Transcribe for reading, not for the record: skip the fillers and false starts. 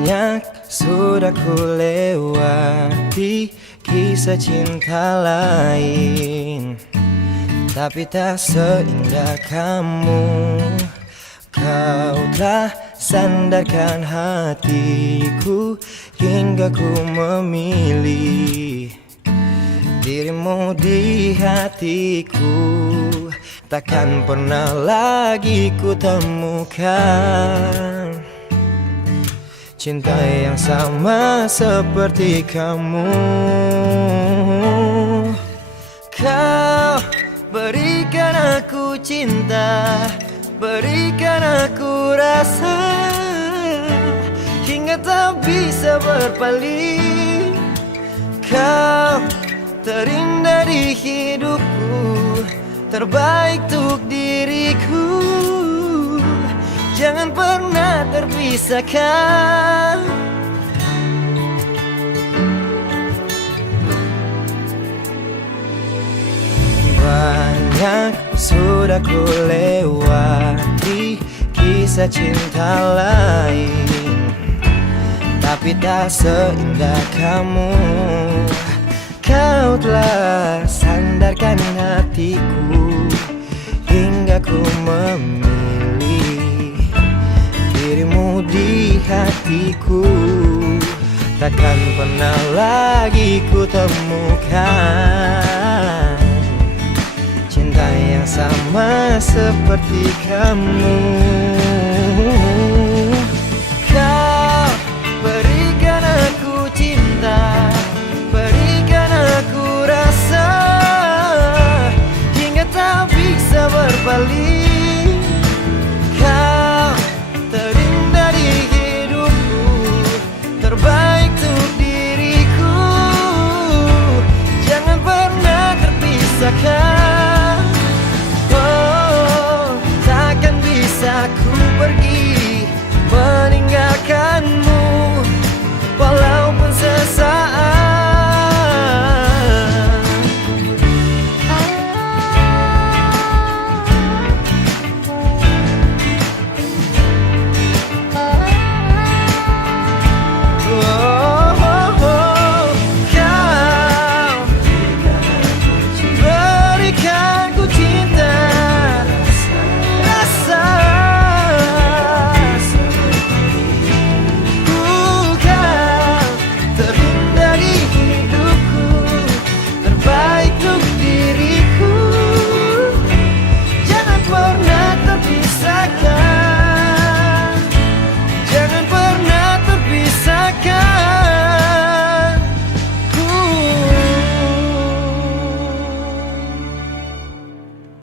Banyak sudah ku lewati kisah cinta lain, tapi tak seindah kamu. Kau telah sandarkan hatiku hingga ku memilih dirimu di hatiku. Takkan pernah lagi ku temukan cinta yang sama seperti kamu. Kau berikan aku cinta, berikan aku rasa, hingga tak bisa berpaling. Kau terindah di hidupku, terbaik untuk diriku. Jangan pernah terpisahkan. Banyak sudah ku lewati kisah cinta lain, tapi tak seindah kamu. Kau telah sandarkan hatiku hingga ku memilih dirimu di hatiku. Takkan pernah lagi ku temukan cinta yang sama seperti kamu.